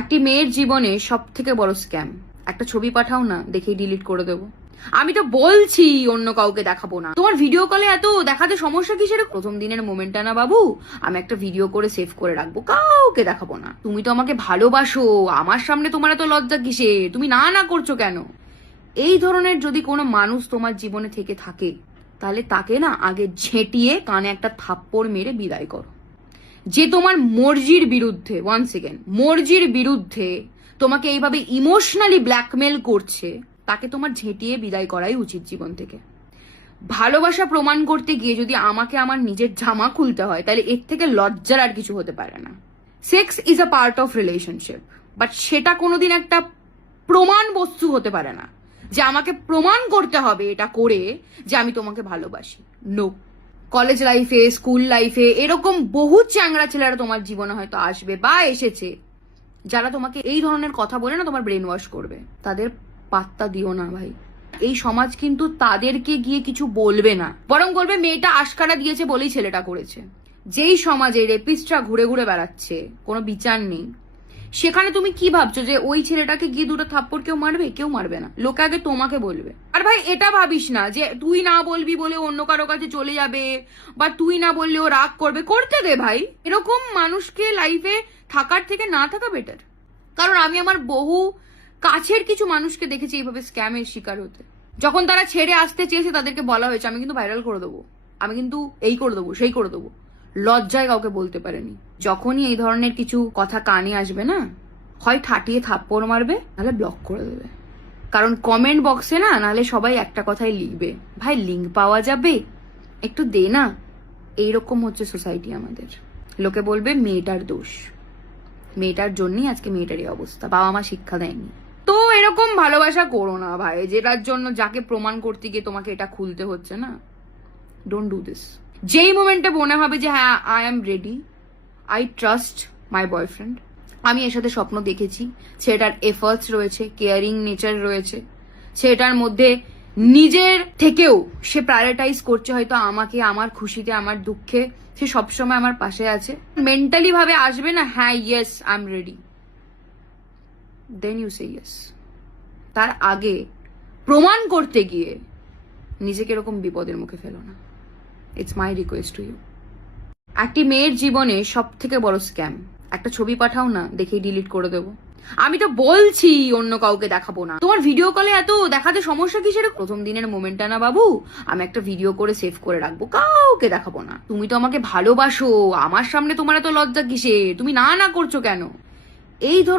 একটি মেয়ের জীবনে সব থেকে বড় স্ক্যাম। একটা ছবি পাঠাও না, দেখেই ডিলিট করে দেবো। আমি তো বলছি অন্য কাউকে দেখাবো না। তোমার ভিডিও কলে এত দেখাতে সমস্যা কিসের? প্রথম দিনের মোমেন্টটা না বাবু, আমি একটা ভিডিও করে সেভ করে রাখবো, কাউকে দেখাবো না। তুমি তো আমাকে ভালোবাসো, আমার সামনে তোমার এত লজ্জা কিসে? তুমি না না করছো কেন? এই ধরনের যদি কোনো মানুষ তোমার জীবনে থেকে থাকে, তাহলে তাকে না আগে ঝেঁটিয়ে কানে একটা থাপ্পড় মেরে বিদায় করো। যে তোমার মর্জির বিরুদ্ধে, ওয়ান সেকেন্ড, মর্জির বিরুদ্ধে তোমাকে এইভাবে ইমোশনালি ব্ল্যাকমেল করছে, তাকে তোমার ঝেঁটিয়ে বিদায় করাই উচিত জীবন থেকে। ভালোবাসা প্রমাণ করতে গিয়ে যদি আমাকে আমার নিজের জামা খুলতে হয়, তাহলে এর থেকে লজ্জার আর কিছু হতে পারে না। Sex is a part of relationship, but সেটা কোনোদিন একটা প্রমাণ বস্তু হতে পারে না যে আমাকে প্রমাণ করতে হবে এটা করে যে আমি তোমাকে ভালোবাসি। নো। কলেজ লাইফে, স্কুল লাইফে এরকম বহু চ্যাংড়া ছেলেরা তোমার জীবনে হয়তো আসবে বা এসেছে, যারা তোমাকে এই ধরনের কথা বলে না তোমার ব্রেন ওয়াশ করবে। তাদের পাত্তা দিও না ভাই। এই সমাজ কিন্তু তাদেরকে গিয়ে কিছু বলবে না, বরং বলবে মেয়েটা আশকারা দিয়েছে বলেই ছেলেটা করেছে। যেই সমাজে রেপিস্টরা ঘুরে ঘুরে বেড়াচ্ছে, কোনো বিচার নেই, সেখানে তুমি কি ভাবছো যে ওই ছেলেটাকে গিয়ে দুটো থাপ্পড় কেউ মারবে? কেউ মারবে না। লোকে আগে তোমাকে বলবে। আর ভাই এটা ভাবিস না যে তুই না বলবি বলে অন্য কারো কাছে চলে যাবে, বা তুই না বললে ও রাগ করবে। করতে দে ভাই। এরকম মানুষকে লাইফে থাকার থেকে না থাকা বেটার। কারণ আমি আমার বহু কাছের কিছু মানুষকে দেখেছি এইভাবে স্ক্যামের শিকার হতে। যখন তারা ছেড়ে আসতে চেয়েছে, তাদেরকে বলা হয়েছে আমি কিন্তু ভাইরাল করে দেবো, আমি কিন্তু এই করে দেবো, সেই করে দেবো। লজ্জায় কাউকে বলতে পারেনি। যখনই এই ধরনের কিছু কথা কানে আসবে না, হয় ঠাটিয়ে থাপ্পড় মারবে, নাহলে ব্লক করে দেবে। কারণ কমেন্ট বক্সে না, নাহলে সবাই একটা কথাই লিখবে, ভাই লিঙ্ক পাওয়া যাবে, একটু দে না। এইরকম হচ্ছে সোসাইটি আমাদের। লোকে বলবে মেয়েটার দোষ, মেয়েটার জন্যই আজকে মেয়েটারই অবস্থা, বাবা মা শিক্ষা দেয়নি। তো এরকম ভালোবাসা করো না ভাই, যেটার জন্য যাকে প্রমাণ করতে গিয়ে তোমাকে এটা খুলতে হচ্ছে না। Don't do this. যেই মোমেন্টে মনে হবে যে হ্যাঁ I am ready, I trust my boyfriend, আমি এর সাথে স্বপ্ন দেখেছি, ছেলেটার এফার্টস রয়েছে, কেয়ারিং নেচার রয়েছে, ছেলেটার মধ্যে নিজের থেকেও সে প্রায়োরিটাইজ করছে হয়তো আমাকে, আমার খুশিতে, আমার দুঃখে সে সবসময় আমার পাশে আছে, মেন্টালি ভাবে আসবে না হ্যাঁ yes I am ready, then you say yes. তার আগে প্রমাণ করতে গিয়ে নিজেকে এরকম বিপদের মুখে ফেলো না। It's my request to you. একটি মেয়ের জীবনে সব থেকে বড় স্ক্যাম। একটা ছবি পাঠাও না, দেখেই ডিলিট করে দেবো। আমি তো বলছি অন্য কাউকে দেখাবো না। তোমার ভিডিও কলে এত দেখাতে সমস্যা কিসের? প্রথম দিনের মোমেন্টটা না বাবু, আমি একটা ভিডিও করে সেভ করে রাখবো, কাউকে দেখাবো না। তুমি তো আমাকে ভালোবাসো, আমার সামনে তোমার এত লজ্জা কিসে? তুমি না না করছো কেন? এই ধরনের